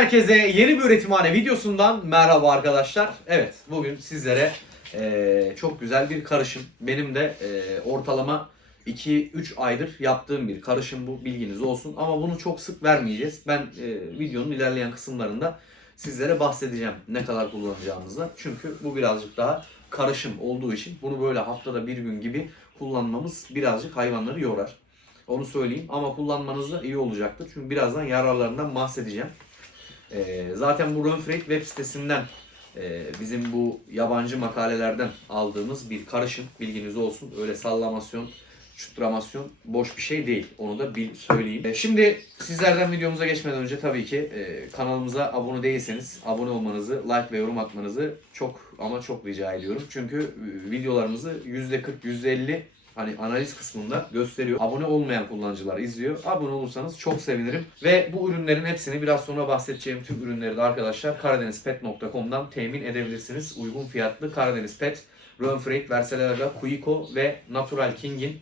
Herkese yeni bir üretimhane videosundan merhaba arkadaşlar. Evet bugün sizlere eee, çok güzel bir karışım. Benim de eee, ortalama 2-3 aydır yaptığım bir karışım bu bilginiz olsun. Ama bunu çok sık vermeyeceğiz. Ben eee, videonun ilerleyen kısımlarında sizlere bahsedeceğim ne kadar kullanacağımızda. Çünkü bu birazcık daha karışım olduğu için bunu böyle haftada bir gün gibi kullanmamız birazcık hayvanları yorar. Onu söyleyeyim ama kullanmanız da iyi olacaktır. Çünkü birazdan yararlarından bahsedeceğim. Ee, zaten bu Run web sitesinden e, bizim bu yabancı makalelerden aldığımız bir karışım bilginiz olsun. Öyle sallamasyon, şutramasyon boş bir şey değil. Onu da bil söyleyeyim. E, şimdi sizlerden videomuza geçmeden önce tabii ki e, kanalımıza abone değilseniz abone olmanızı, like ve yorum atmanızı çok ama çok rica ediyorum. Çünkü e, videolarımızı %40, %50 hani analiz kısmında gösteriyor. Abone olmayan kullanıcılar izliyor. Abone olursanız çok sevinirim. Ve bu ürünlerin hepsini biraz sonra bahsedeceğim tüm ürünleri de arkadaşlar karadenizpet.com'dan temin edebilirsiniz. Uygun fiyatlı Karadeniz Pet, Run Freight, Versailles, Kuiko ve Natural King'in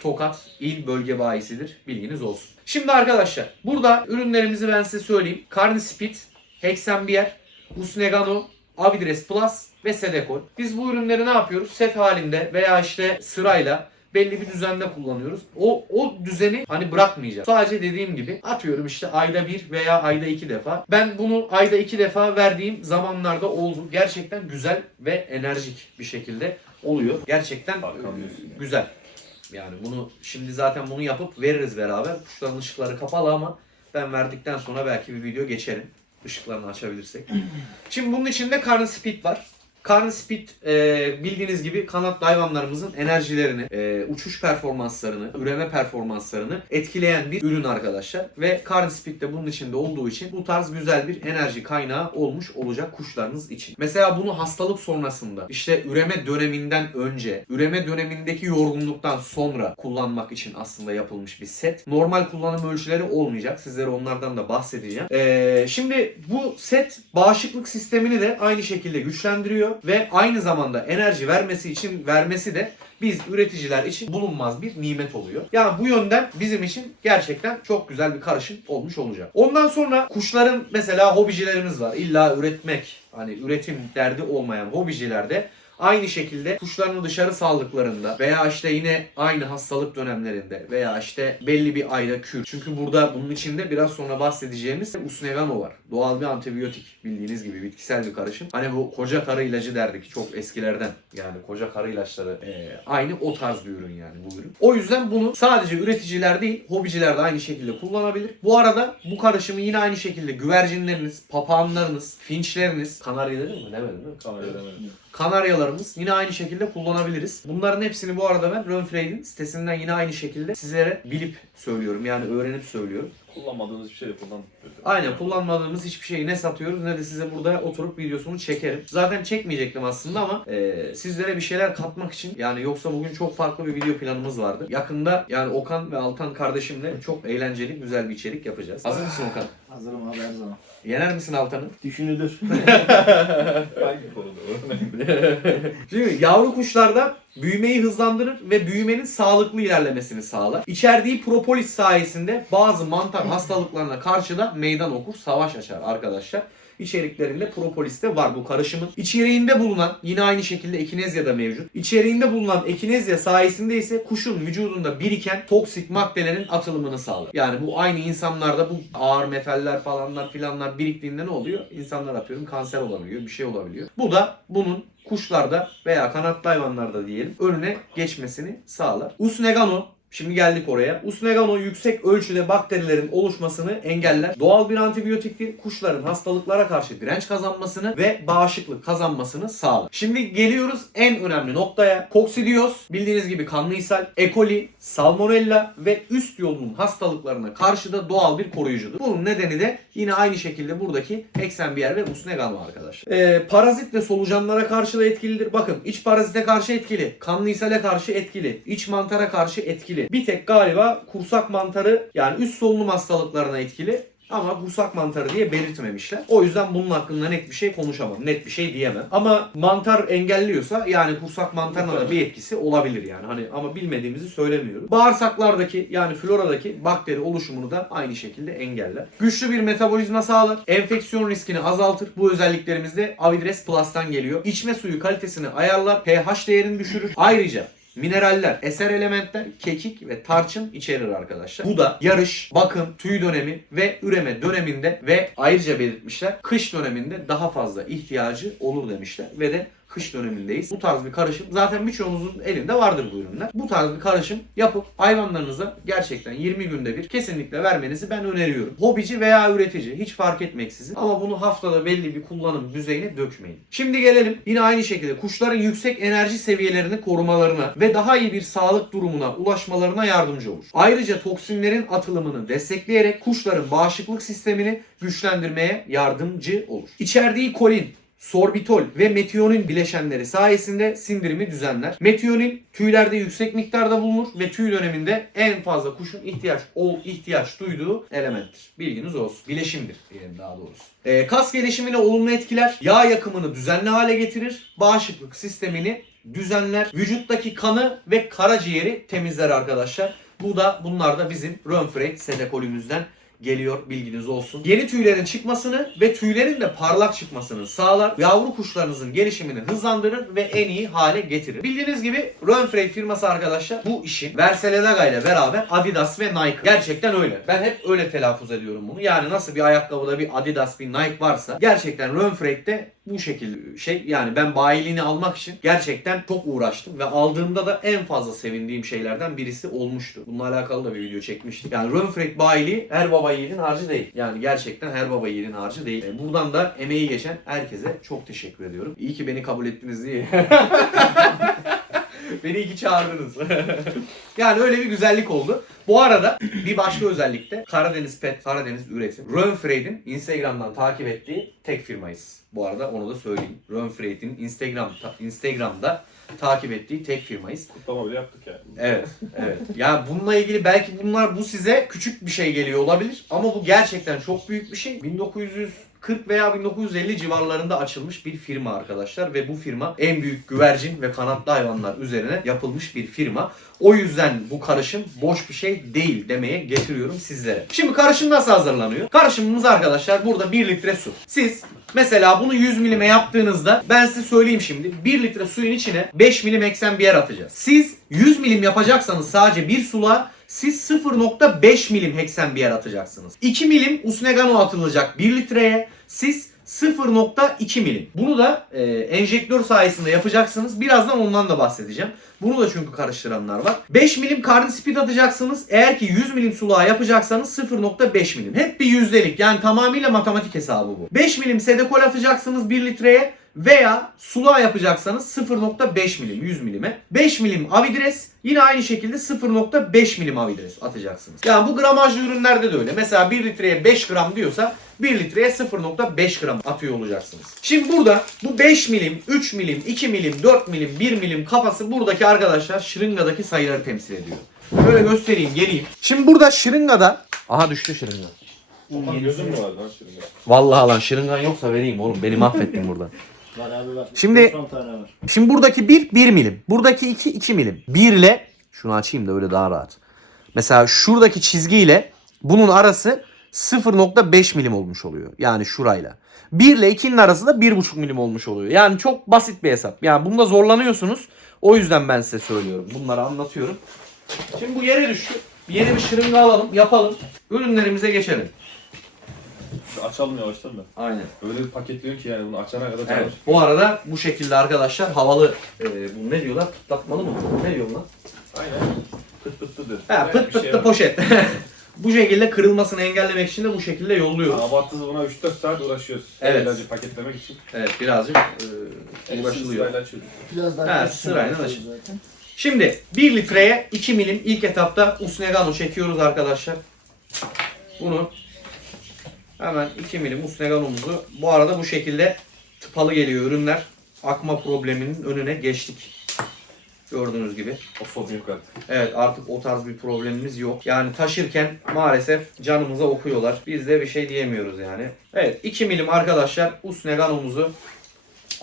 Tokat il bölge bayisidir. Bilginiz olsun. Şimdi arkadaşlar burada ürünlerimizi ben size söyleyeyim. Carnispit, Hexenbier, Usnegano, Avidres Plus ve Sedekol. Biz bu ürünleri ne yapıyoruz? Set halinde veya işte sırayla belli bir düzende kullanıyoruz. O o düzeni hani bırakmayacağız. Sadece dediğim gibi atıyorum işte ayda bir veya ayda iki defa. Ben bunu ayda iki defa verdiğim zamanlarda oldu. Gerçekten güzel ve enerjik bir şekilde oluyor. Gerçekten güzel. Yani bunu şimdi zaten bunu yapıp veririz beraber. Kuşların ışıkları kapalı ama ben verdikten sonra belki bir video geçerim. Işıklarını açabilirsek. Şimdi bunun içinde Carn Speed var. Carn Speed e, bildiğiniz gibi kanatlı hayvanlarımızın enerjilerini, e, uçuş performanslarını, üreme performanslarını etkileyen bir ürün arkadaşlar. Ve Carn Speed de bunun içinde olduğu için bu tarz güzel bir enerji kaynağı olmuş olacak kuşlarınız için. Mesela bunu hastalık sonrasında, işte üreme döneminden önce, üreme dönemindeki yorgunluktan sonra kullanmak için aslında yapılmış bir set. Normal kullanım ölçüleri olmayacak. Sizlere onlardan da bahsedeceğim. E, şimdi bu set bağışıklık sistemini de aynı şekilde güçlendiriyor ve aynı zamanda enerji vermesi için vermesi de biz üreticiler için bulunmaz bir nimet oluyor. Yani bu yönden bizim için gerçekten çok güzel bir karışım olmuş olacak. Ondan sonra kuşların mesela hobicilerimiz var. İlla üretmek hani üretim derdi olmayan hobiciler de Aynı şekilde kuşlarını dışarı saldıklarında veya işte yine aynı hastalık dönemlerinde veya işte belli bir ayda kür. Çünkü burada bunun içinde biraz sonra bahsedeceğimiz usnegano var. Doğal bir antibiyotik bildiğiniz gibi bitkisel bir karışım. Hani bu koca karı ilacı derdik çok eskilerden. Yani koca karı ilaçları e, aynı o tarz bir ürün yani bu ürün. O yüzden bunu sadece üreticiler değil hobiciler de aynı şekilde kullanabilir. Bu arada bu karışımı yine aynı şekilde güvercinleriniz, papağanlarınız, finçleriniz, kanarya dedim mi? Demedim değil mi? Demedim. Kanaryalarımız yine aynı şekilde kullanabiliriz. Bunların hepsini bu arada ben Runfrade'in sitesinden yine aynı şekilde sizlere bilip söylüyorum. Yani öğrenip söylüyorum. Kullanmadığınız bir şey kullan. Aynen kullanmadığımız hiçbir şeyi ne satıyoruz ne de size burada oturup videosunu çekerim. Zaten çekmeyecektim aslında ama e, sizlere bir şeyler katmak için yani yoksa bugün çok farklı bir video planımız vardı. Yakında yani Okan ve Altan kardeşimle çok eğlenceli güzel bir içerik yapacağız. Hazır mısın Okan? Hazırım abi her zaman. Yener misin Altan'ı? Düşünülür. Hangi konuda? Şimdi yavru kuşlarda büyümeyi hızlandırır ve büyümenin sağlıklı ilerlemesini sağlar. İçerdiği propolis sayesinde bazı mantar hastalıklarına karşı da meydan okur, savaş açar arkadaşlar. İçeriklerinde propolis de var bu karışımın. İçeriğinde bulunan yine aynı şekilde ekinezya da mevcut. İçeriğinde bulunan ekinezya sayesinde ise kuşun vücudunda biriken toksik maddelerin atılımını sağlar. Yani bu aynı insanlarda bu ağır metaller falanlar filanlar biriktiğinde ne oluyor? İnsanlar atıyorum kanser olabiliyor, bir şey olabiliyor. Bu da bunun kuşlarda veya kanatlı hayvanlarda diyelim önüne geçmesini sağlar. Usnegano Şimdi geldik oraya. Usnegano yüksek ölçüde bakterilerin oluşmasını engeller. Doğal bir antibiyotiktir. Kuşların hastalıklara karşı direnç kazanmasını ve bağışıklık kazanmasını sağlar. Şimdi geliyoruz en önemli noktaya. Koksidioz bildiğiniz gibi kanlı ishal, E. coli, salmonella ve üst yolunun hastalıklarına karşı da doğal bir koruyucudur. Bunun nedeni de yine aynı şekilde buradaki Hexenbier ve Usnegano arkadaşlar. Ee, parazit ve solucanlara karşı da etkilidir. Bakın iç parazite karşı etkili, kanlı ishale karşı etkili, iç mantara karşı etkili. Bir tek galiba kursak mantarı yani üst solunum hastalıklarına etkili. ama kursak mantarı diye belirtmemişler. O yüzden bunun hakkında net bir şey konuşamam. Net bir şey diyemem. Ama mantar engelliyorsa yani kursak mantarına da bir etkisi olabilir yani. Hani ama bilmediğimizi söylemiyorum. Bağırsaklardaki yani floradaki bakteri oluşumunu da aynı şekilde engeller. Güçlü bir metabolizma sağlar. Enfeksiyon riskini azaltır. Bu özelliklerimiz de Avidres Plus'tan geliyor. İçme suyu kalitesini ayarlar. pH değerini düşürür. Ayrıca Mineraller, eser elementler, kekik ve tarçın içerir arkadaşlar. Bu da yarış, bakım, tüy dönemi ve üreme döneminde ve ayrıca belirtmişler kış döneminde daha fazla ihtiyacı olur demişler ve de kış dönemindeyiz. Bu tarz bir karışım zaten birçoğunuzun elinde vardır bu ürünler. Bu tarz bir karışım yapıp hayvanlarınıza gerçekten 20 günde bir kesinlikle vermenizi ben öneriyorum. Hobici veya üretici hiç fark etmeksizin ama bunu haftada belli bir kullanım düzeyine dökmeyin. Şimdi gelelim yine aynı şekilde kuşların yüksek enerji seviyelerini korumalarına ve daha iyi bir sağlık durumuna ulaşmalarına yardımcı olur. Ayrıca toksinlerin atılımını destekleyerek kuşların bağışıklık sistemini güçlendirmeye yardımcı olur. İçerdiği kolin, sorbitol ve metionin bileşenleri sayesinde sindirimi düzenler. Metionin tüylerde yüksek miktarda bulunur ve tüy döneminde en fazla kuşun ihtiyaç ol ihtiyaç duyduğu elementtir. Bilginiz olsun. Bileşimdir diyelim daha doğrusu. Ee, kas gelişimini olumlu etkiler. Yağ yakımını düzenli hale getirir. Bağışıklık sistemini düzenler. Vücuttaki kanı ve karaciğeri temizler arkadaşlar. Bu da bunlar da bizim Rönfrey sedekolümüzden geliyor bilginiz olsun. Yeni tüylerin çıkmasını ve tüylerin de parlak çıkmasını sağlar. Yavru kuşlarınızın gelişimini hızlandırır ve en iyi hale getirir. Bildiğiniz gibi Rönfrey firması arkadaşlar bu işin Versalelaga ile beraber Adidas ve Nike. Gerçekten öyle. Ben hep öyle telaffuz ediyorum bunu. Yani nasıl bir ayakkabıda bir Adidas bir Nike varsa gerçekten Rönfrey'de bu şekilde şey yani ben bayiliğini almak için gerçekten çok uğraştım ve aldığımda da en fazla sevindiğim şeylerden birisi olmuştu. Bununla alakalı da bir video çekmiştik. Yani Rönfrey bayiliği her baba yiğidin harcı değil. Yani gerçekten her baba yiğidin harcı değil. E, Buradan da emeği geçen herkese çok teşekkür ediyorum. İyi ki beni kabul ettiniz diye. Beni iyi ki çağırdınız. yani öyle bir güzellik oldu. Bu arada bir başka özellik de Karadeniz Pet, Karadeniz Üretim. Rönfreid'in Instagram'dan takip ettiği tek firmayız. Bu arada onu da söyleyeyim. Rönfreid'in Instagram, Instagram'da takip ettiği tek firmayız. Kutlama bile yaptık yani. Evet, evet. Ya bununla ilgili belki bunlar bu size küçük bir şey geliyor olabilir ama bu gerçekten çok büyük bir şey. 1940 veya 1950 civarlarında açılmış bir firma arkadaşlar ve bu firma en büyük güvercin ve kanatlı hayvanlar üzerine yapılmış bir firma. O yüzden bu karışım boş bir şey değil demeye getiriyorum sizlere. Şimdi karışım nasıl hazırlanıyor? Karışımımız arkadaşlar burada 1 litre su. Siz Mesela bunu 100 milime yaptığınızda ben size söyleyeyim şimdi 1 litre suyun içine 5 milim eksen bir yer atacağız. Siz 100 milim yapacaksanız sadece bir sula siz 0.5 milim heksen bir yer atacaksınız. 2 milim usnegano atılacak 1 litreye. Siz 0.2 milim. Bunu da e, enjektör sayesinde yapacaksınız. Birazdan ondan da bahsedeceğim. Bunu da çünkü karıştıranlar var. 5 milim karnispit atacaksınız. Eğer ki 100 milim suluğa yapacaksanız 0.5 milim. Hep bir yüzdelik yani tamamıyla matematik hesabı bu. 5 milim sedekol atacaksınız 1 litreye veya suluğa yapacaksanız 0.5 milim 100 milime. 5 milim avidres yine aynı şekilde 0.5 milim avidres atacaksınız. Yani bu gramajlı ürünlerde de öyle. Mesela 1 litreye 5 gram diyorsa 1 litreye 0.5 gram atıyor olacaksınız. Şimdi burada bu 5 milim, 3 milim, 2 milim, 4 milim, 1 milim kafası buradaki arkadaşlar şırıngadaki sayıları temsil ediyor. Şöyle göstereyim, geleyim. Şimdi burada şırıngada... Aha düştü şırınga. Okan gözün mü var lan şimdi? Vallahi lan şırıngan yoksa vereyim oğlum. Beni mahvettin burada. Var abi var. Şimdi- 10 tane var. Şimdi buradaki 1, 1 milim. Buradaki 2, 2 milim. 1 ile şunu açayım da öyle daha rahat. Mesela şuradaki çizgiyle bunun arası 0.5 milim olmuş oluyor. Yani şurayla. 1 ile 2'nin arası da 1.5 milim olmuş oluyor. Yani çok basit bir hesap. Yani bunda zorlanıyorsunuz. O yüzden ben size söylüyorum. Bunları anlatıyorum. Şimdi bu yere düştü. Yeni bir şırınga alalım, yapalım. Ürünlerimize geçelim. Şu açalım yavaştan da. Aynen. Öyle bir paketliyor ki yani bunu açana kadar Evet. Bu arada bu şekilde arkadaşlar havalı e, bu ne diyorlar? Pıtlatmalı mı? Ne diyor lan? Aynen. Pıt pıt pıt. Ha, pıt pıtlı şey var. poşet. bu şekilde kırılmasını engellemek için de bu şekilde yolluyoruz. Abartısız buna 3-4 saat uğraşıyoruz. Evet. İlacı paketlemek için. Evet birazcık e, uğraşılıyor. sırayla açıyoruz. Biraz daha Ha, sırayla açın. zaten. Şimdi 1 litreye 2 milim ilk etapta usnegano çekiyoruz arkadaşlar. Bunu hemen 2 milim usneganomuzu bu arada bu şekilde tıpalı geliyor ürünler. Akma probleminin önüne geçtik. Gördüğünüz gibi. O sorun yok artık. Evet artık o tarz bir problemimiz yok. Yani taşırken maalesef canımıza okuyorlar. Biz de bir şey diyemiyoruz yani. Evet 2 milim arkadaşlar Usnegano'muzu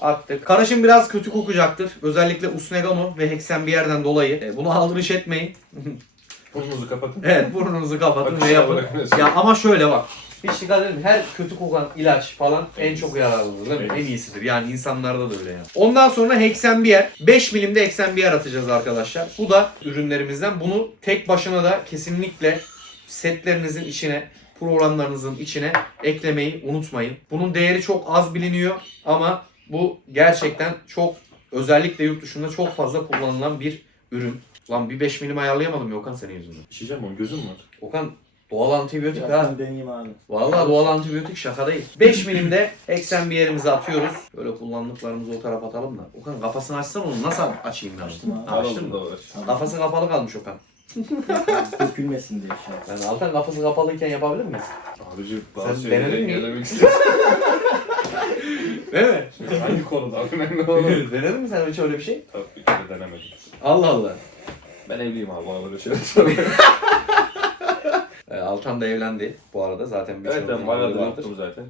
attık. Karışım biraz kötü kokacaktır. Özellikle Usnegano ve Hexenbier'den dolayı. E, bunu aldırış etmeyin. Burnunuzu kapatın. Evet burnunuzu kapatın ve Akışa yapın. Ya ama şöyle bak. Hiç dikkat edin her kötü kokan ilaç falan en çok yararlıdır değil mi? Evet. En iyisidir. Yani insanlarda da öyle yani. Ondan sonra Hexenbier. 5 milimde Hexenbier atacağız arkadaşlar. Bu da ürünlerimizden. Bunu tek başına da kesinlikle setlerinizin içine programlarınızın içine eklemeyi unutmayın. Bunun değeri çok az biliniyor ama bu gerçekten çok özellikle yurt dışında çok fazla kullanılan bir ürün. Lan bir 5 milim ayarlayamadım ya Okan senin yüzünden. İçeceğim onu gözüm var. Okan doğal antibiyotik ha. Birazdan deneyeyim abi. Vallahi doğal antibiyotik şaka değil. 5 milimde eksen bir yerimize atıyoruz. Böyle kullandıklarımızı o tarafa atalım da. Okan kafasını açsana onu nasıl açayım ben? Açtım abi. Açtın Açtım mı? Kafası kapalı kalmış Okan. Dökülmesin diye şey. Yani Altan kafası kapalıyken yapabilir miyiz? Abici Sen bazı denedin şeyleri mi? engellemek istiyorsun. Değil mi? Hangi konuda önemli olan? Denedin mi sen hiç öyle bir şey? Tabii ki de denemedim. Allah Allah. Ben evliyim abi bana böyle şeyler soruyor. Ee, Altan da evlendi bu arada zaten bir evet şey ben bayağıdır unuttum zaten.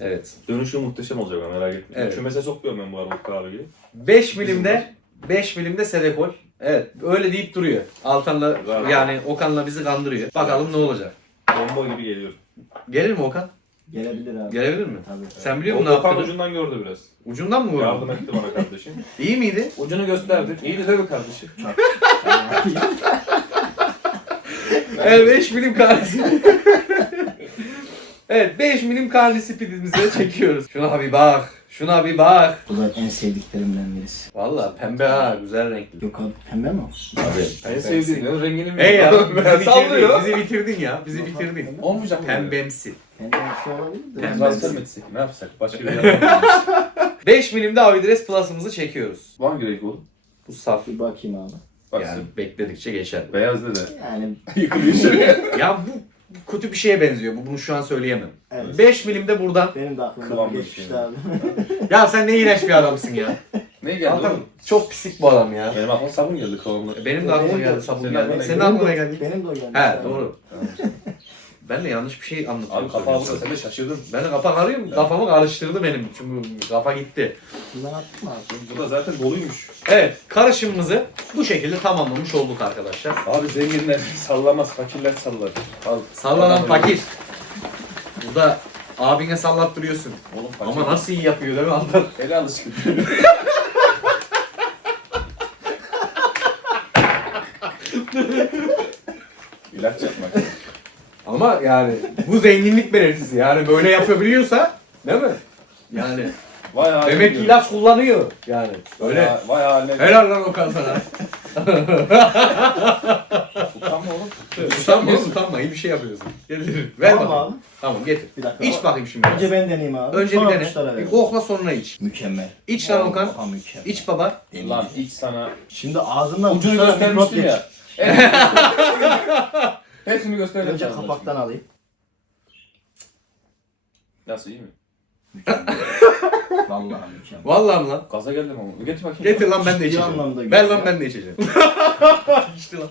Evet. Dönüşü muhteşem olacak ben merak etme. Evet. Şu mesela sokmuyorum ben bu aralık kahveyi. 5 milimde 5 milimde sedekol. Evet öyle deyip duruyor. Altan'la Bravo. yani Okan'la bizi kandırıyor. Bakalım ne olacak. Bomba gibi geliyor. Gelir mi Okan? Gelebilir abi. Gelebilir mi? Tabii. Sen biliyor musun ne O Okan yaptığını? ucundan gördü biraz. Ucundan mı Yardım vurdun? etti bana kardeşim. İyi miydi? Ucunu gösterdi. İyiydi değil mi kardeşim? Evet 5 milim karnesi. evet 5 milim karnesi pidimize çekiyoruz. Şuna bir bak. Şuna bir bak. Bu da en sevdiklerimden birisi. Valla pembe ha güzel renkli. Yok abi pembe mi o? En sevdiğin ya rengini mi? Hey ya bizi bitirdin, sallıyor. bizi bitirdin ya. Bizi bitirdin. Olmayacak mı? Pembemsi. Pembe bir şey olabilir de. Pembe. Transfer mi etsek? Ne yapsak? Başka bir yer yapalım. 5 milimde Avidres Plus'ımızı çekiyoruz. Bu hangi renk oğlum? Bu saf. Bir bakayım abi. Bak Yani bekledikçe geçer. Beyaz ne de. Yani Yıkılıyor şuraya. Ya bu kötü bir şeye benziyor. Bu bunu şu an söyleyemem. evet. 5 milimde buradan. Benim de aklımda Kıvam geçmişti şey. abi. Ya sen ne iğrenç bir adamsın ya. Ne geldi Altan oğlum? çok pislik bu adam ya. Benim aklıma sabun geldi kavamla. Benim de aklıma geldi sabun Senin geldi. aklına Senin geldi. aklına geldi. Benim de o geldi. He abi. doğru. Ben de yanlış bir şey anlatıyorum. Abi kapağı burada sen de şaşırdın. Ben de kapak arıyorum. Kafamı karıştırdı benim. Çünkü kafa gitti. Bundan attım abi. Bu da zaten doluymuş. Evet karışımımızı bu şekilde tamamlamış olduk arkadaşlar. Abi zenginler sallamaz, fakirler sallar. Al. Sallanan fakir. Burada abine sallattırıyorsun. Oğlum fakir. Ama nasıl iyi yapıyor değil mi Altan? Ele alışkın. İlaç yapmak. Ama yani bu zenginlik belirtisi. Yani böyle yapabiliyorsa değil mi? Yani Vay haline. demek ki ilaç kullanıyor. Yani öyle. Vay, vay haline. Helal lan Okan sana. Utanma oğlum. utanma utanma iyi bir şey yapıyorsun. Getir. Ver Tamam bakayım. abi. Tamam getir. Bir dakika. İç bakayım şimdi. Önce ben deneyeyim abi. Önce Sonra bir dene. kuşlara Bir verelim. kokla sonra iç. Mükemmel. İç lan Okan. Aa, mükemmel. İç baba. Lan ilk sana Şimdi ağzından ucunu kuşlara mikrop göstermiştim ya. Hepsini gösterdim. Önce sana kapaktan alayım. Nasıl iyi mi? Vallahi mükemmel. Vallahi mi lan. Gaza geldim ama. Getir bakayım. Getir lan ben de içeceğim. anlamda Ver lan ben de içeceğim. İçti lan.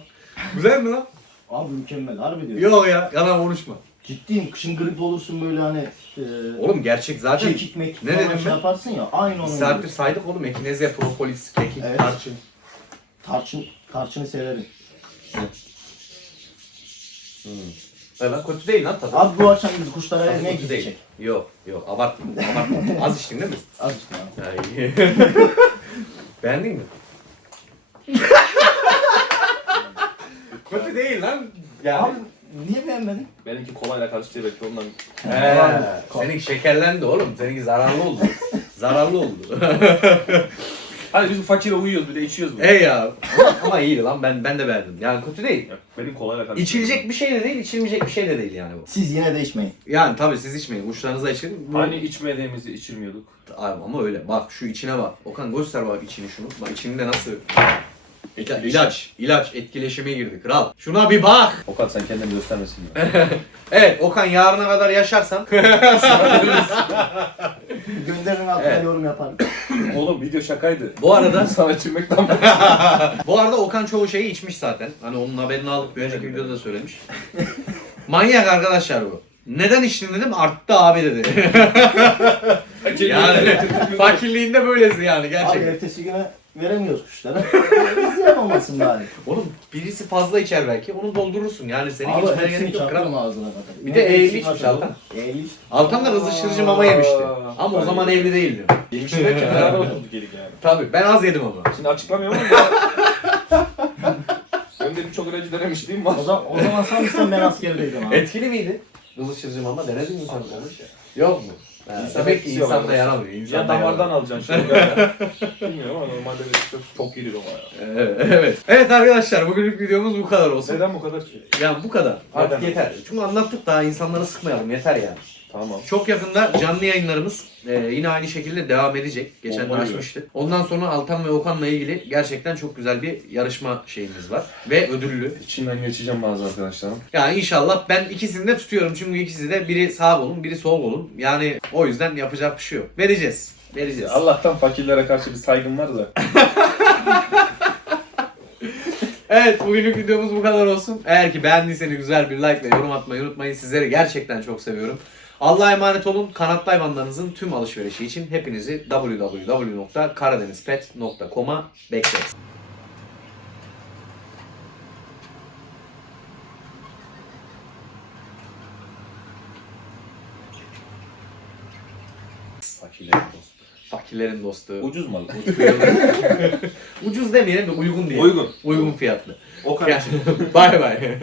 Güzel mi lan? Abi mükemmel harbi diyorum. Yok ya yalan konuşma. Ciddiyim. Kışın grip olursun böyle hani e, Oğlum gerçek zaten kekik mekik ne falan dedim şey ben? yaparsın ya aynı onun gibi. saydık oğlum. Ekinezya, propolis, kekik, Evet. tarçın. Tarçın, tarçını severim. Evet lan kötü değil lan tadı. Abi bu akşam biz kuşlara Tadı ne kötü değil. gidecek? Yok yok abartma. abartma. Az içtin değil mi? Az işte abi. Ay. Beğendin mi? kötü değil lan. Yani. Abi niye beğenmedin? Benimki kolayla karıştı belki ondan. He, seninki şekerlendi oğlum. Seninki zararlı oldu. zararlı oldu. Hadi biz fakire uyuyoruz bir de içiyoruz bunu. Ey ya. Ama iyiydi lan ben ben de beğendim. Yani kötü değil. Ya, Benim kolayla karıştı. İçilecek bir şey de değil, içilmeyecek bir şey de değil yani bu. Siz yine de içmeyin. Yani tabii siz içmeyin. Uçlarınıza için. Bu... Hani içmediğimizi içirmiyorduk. Abi ama öyle. Bak şu içine bak. Okan göster bak içini şunu. Bak içinde nasıl. İla- ilaç, ilaç etkileşime girdi kral. Şuna bir bak. Okan sen kendini göstermesin ya. Evet Okan yarına kadar yaşarsan Gönderin altına Evet. yorum yaparım. Oğlum video şakaydı. Bu arada Sana çürmekten bu arada Okan çoğu şeyi içmiş zaten. Hani onun haberini aldık bir önceki videoda da söylemiş. Manyak arkadaşlar bu. Neden içtin dedim arttı abi dedi. Yani fakirliğinde böylesi yani Abi gerçekten. ertesi güne veremiyoruz kuşlara. Biz yapamazsın bari. Oğlum birisi fazla içer belki onu doldurursun yani senin Abi içmene hepsini gerek yok kral. çakıyorum ağzına kadar. Bir de eksik içmiş varsa Altan. Eğri içtim. Altan da ızıştırıcı mama yemişti. Ama o zaman evli değildi. Yemişim derken beraber oturduk yedik yani. Tabii ben az yedim ama. Şimdi açıklamıyorum ama ben de birçok ilacı denemişliğim var. O zaman, o zaman sanırsam ben askerdeydim abi. Etkili miydi? Izıştırıcı mama denedin mi sen onu? Yok mu? Demek ki insanda ama. yaramıyor. insanda Ya damardan yaramıyor. alacaksın ya. Bilmiyorum ama normalde de çok, çok iyidir o ya. Evet, evet. Evet arkadaşlar bugünlük videomuz bu kadar olsun. Neden bu kadar ki? Yani bu kadar. Artık Neden? yeter. Çünkü anlattık daha insanları sıkmayalım yeter yani. Tamam. Çok yakında canlı yayınlarımız e, yine aynı şekilde devam edecek. Geçen de gibi. açmıştık. Ondan sonra Altan ve Okan'la ilgili gerçekten çok güzel bir yarışma şeyimiz var. Ve ödüllü. İçinden geçeceğim bazı arkadaşlarım. Yani inşallah ben ikisini de tutuyorum. Çünkü ikisi de biri sağ olun, biri sol olun. Yani o yüzden yapacak bir şey yok. Vereceğiz. Vereceğiz. Allah'tan fakirlere karşı bir saygım var da. Evet bugünlük videomuz bu kadar olsun. Eğer ki beğendiyseniz güzel bir like ve yorum atmayı unutmayın. Sizleri gerçekten çok seviyorum. Allah'a emanet olun. Kanatlı hayvanlarınızın tüm alışverişi için hepinizi www.karadenizpet.com'a bekleriz. Fakirlerin dostu. Fakirlerin dostu. Ucuz mal. Ucuz demeyelim de uygun diyelim. Uygun. Uygun fiyatlı. O kadar. Bay bay.